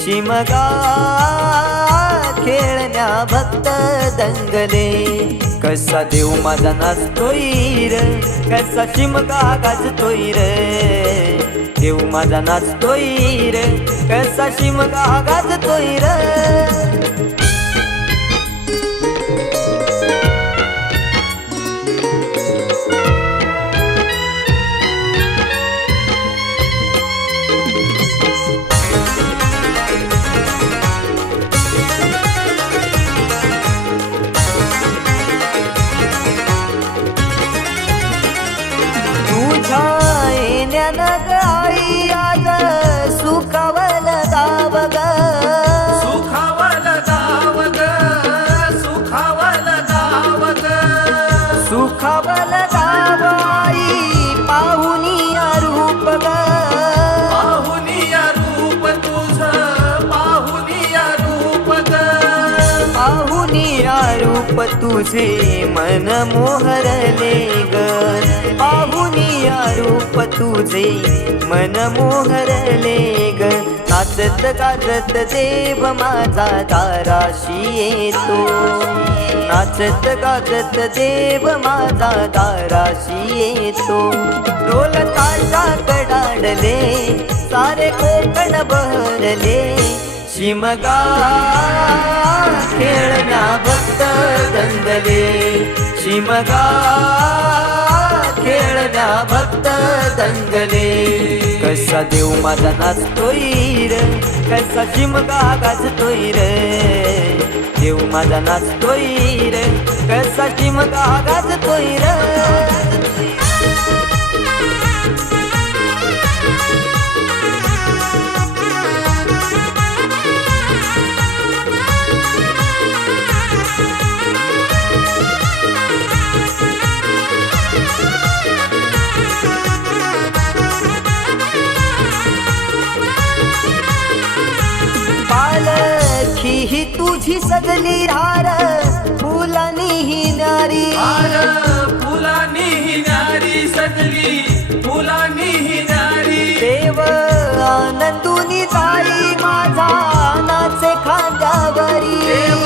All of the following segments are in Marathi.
शिमगा खेळण्या भक्त दंगले. कसा देव माझा नाचतोय र कसा शिमगा गाजतोय र. देव माझा नाचतोय र कसा शिमगा गाजतोय र. रूप तुझे मन मोहरले ग. पाहुनिया रूप तुझे मन मोहरले ग. काजत काजत देव माझा दाराशी येतो. नाचत गाजत देव माझा दाराशी येतो. ढोल ताशा कडाडले सारे कोकण बहरले. शिमगा खेळण्या भक्त दंगले शिमगा खेळण्या भक्त दंगले कसा देव माझा नाचतोय र कसा शिमगा गाजतोय र देव माझा नाचतोय र कसा शिमगा गाजतोय र तुझी सजली हार फुलानी ही नारी. हार फुलानी ही नारी सजली फुलानी ही नारी. देव आनंदुनी जाई माझा नाचे खांद्यावरी. देव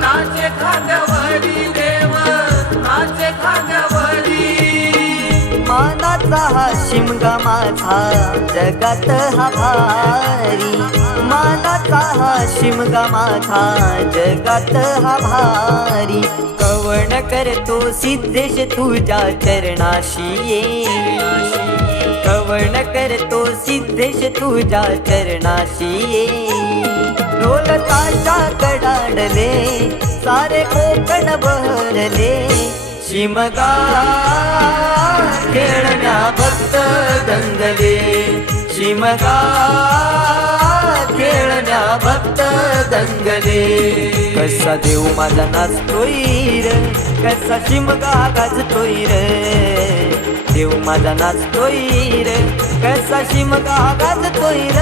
नाचे खांद्यावरी देव नाचे खांद्यावरी. मानाचा हा शिमगा माझा? जगात हा भारी मानाचा हा शिमगा माझा. जगात हा भारी कवण करतो सिद्धेश तुझ्या चरणाशी ये. कवण करतो सिद्धेश तुझ्या चरणाशी ये. ढोलताच्या कडाडले सारे कोकण बहरले. शिमगा खेळण्या भक्त दंगले शिमगा खेळण्या भक्त दंगले. कसा देव माझा नाचतोय र कसा शिमगा गाजतोय र. देव माझा नाचतोय र कसा शिमगा गाजतोय र.